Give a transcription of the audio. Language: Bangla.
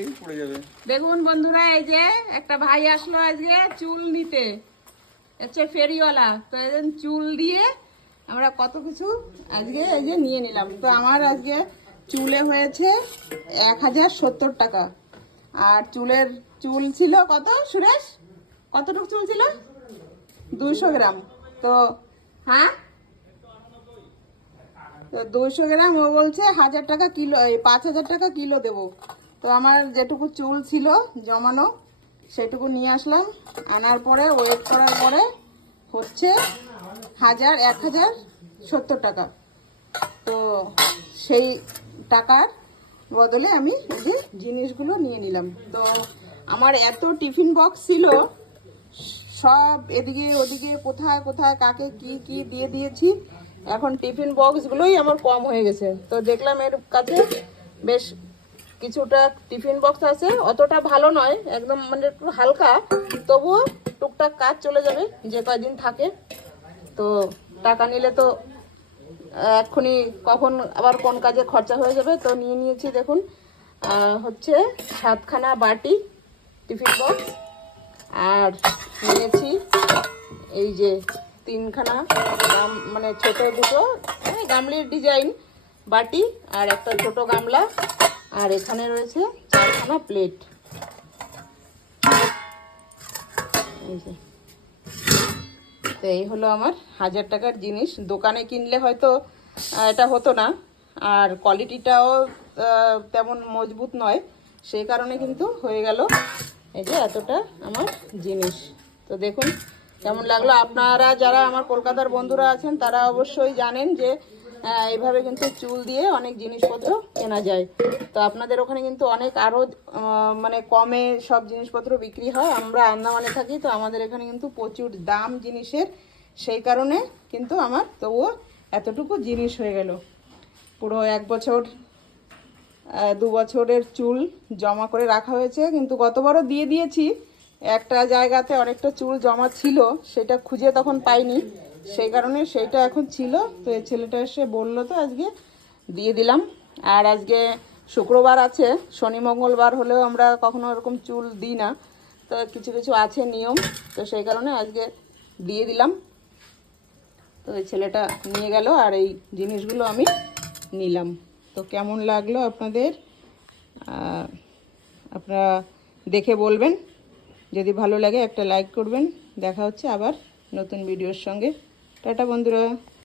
এই পড়ে যাবে। দেখুন বন্ধুরা, এই যে একটা ভাই আসলো আজকে চুল নিতে, হচ্ছে ফেরিওয়ালা। তো একজন চুল দিয়ে আমরা কত কিছু আজকে এই যে নিয়ে নিলাম। তো আমার আজকে চুলে হয়েছে 1070 টাকা। আর চুল ছিল কত সুরেশ? কতটুকু চুল ছিল? 200 গ্রাম। তো হ্যাঁ, তো 200 গ্রাম ও বলছে 1000 টাকা কিলো, এই 5000 টাকা কিলো দেবো। তো আমার যেটুকু চুল ছিল জমানো সেটুকু নিয়ে আসলাম। আনার পরে ওয়েট করার পরে হচ্ছে 1070 টাকা। তো সেই টাকার বদলে আমি এই যে জিনিসগুলো নিয়ে নিলাম। তো আমার এত টিফিন বক্স ছিল, সব এদিকে ওদিকে কোথায় কোথায় কাকে কি কি দিয়ে দিয়েছি। এখন টিফিন বক্সগুলোই আমার কম হয়ে গেছে। তো দেখলাম এর কাছে বেশ কিছুটা টিফিন বক্স আছে, অতটা ভালো নয়, একদম মানে একটু হালকা, তবুও টুকটাক কাজ চলে যাবে যে কয়দিন থাকে। তো টাকা নিলে তো এক্ষুনি কখন আবার কোন কাজে খরচা হয়ে যাবে। তো নিয়ে নিয়েছি দেখুন, হচ্ছে 7খানা বাটি টিফিন বক্স, আর নিয়েছি এই যে 3খানা মানে ছোট দুটো গামলির ডিজাইন বাটি, আর একটা ছোট গামলা, আর এখানে রয়েছে 4খানা প্লেট। এই যে, তো এই হলো আমার 1000 টাকার জিনিস। দোকানে কিনলে হয়তো এটা হতো না, আর কোয়ালিটিটাও তেমন মজবুত নয়, সেই কারণে কিন্তু হয়ে গেল এই যে এতটা আমার জিনিস। তো দেখুন কেমন লাগলো। আপনারা যারা আমার কলকাতার বন্ধুরা আছেন তারা অবশ্যই জানেন যে এইভাবে কিন্তু চুল দিয়ে অনেক জিনিসপত্র কেনা যায়। তো আপনাদের ওখানে কিন্তু অনেক আরও মানে কমে সব জিনিসপত্র বিক্রি হয়। আমরা আন্দামানে থাকি, তো আমাদের এখানে কিন্তু প্রচুর দাম জিনিসের, সেই কারণে কিন্তু আমার তবুও এতটুকু জিনিস হয়ে গেল। পুরো 1 বছর 2 বছরের চুল জমা করে রাখা হয়েছে, কিন্তু গতবারও দিয়ে দিয়েছি। একটা জায়গাতে অনেকটা চুল জমা ছিল, সেটা খুঁজে তখন পাইনি, সেই কারণে সেইটা এখন ছিল। তো এই ছেলেটা এসে বললো, তো আজকে দিয়ে দিলাম। আর আজকে শুক্রবার আছে, শনি মঙ্গলবার হলেও আমরা কখনো এরকম চুল দিই না। তো কিছু কিছু আছে নিয়ম, তো সেই কারণে আজকে দিয়ে দিলাম। তো এই ছেলেটা নিয়ে গেল আর এই জিনিসগুলো আমি নিলাম। তো কেমন লাগলো আপনাদের আপনারা দেখে বলবেন। যদি ভালো লাগে একটা লাইক করবেন। দেখা হচ্ছে আবার নতুন ভিডিওর সঙ্গে। টাটা বন্ধুরা।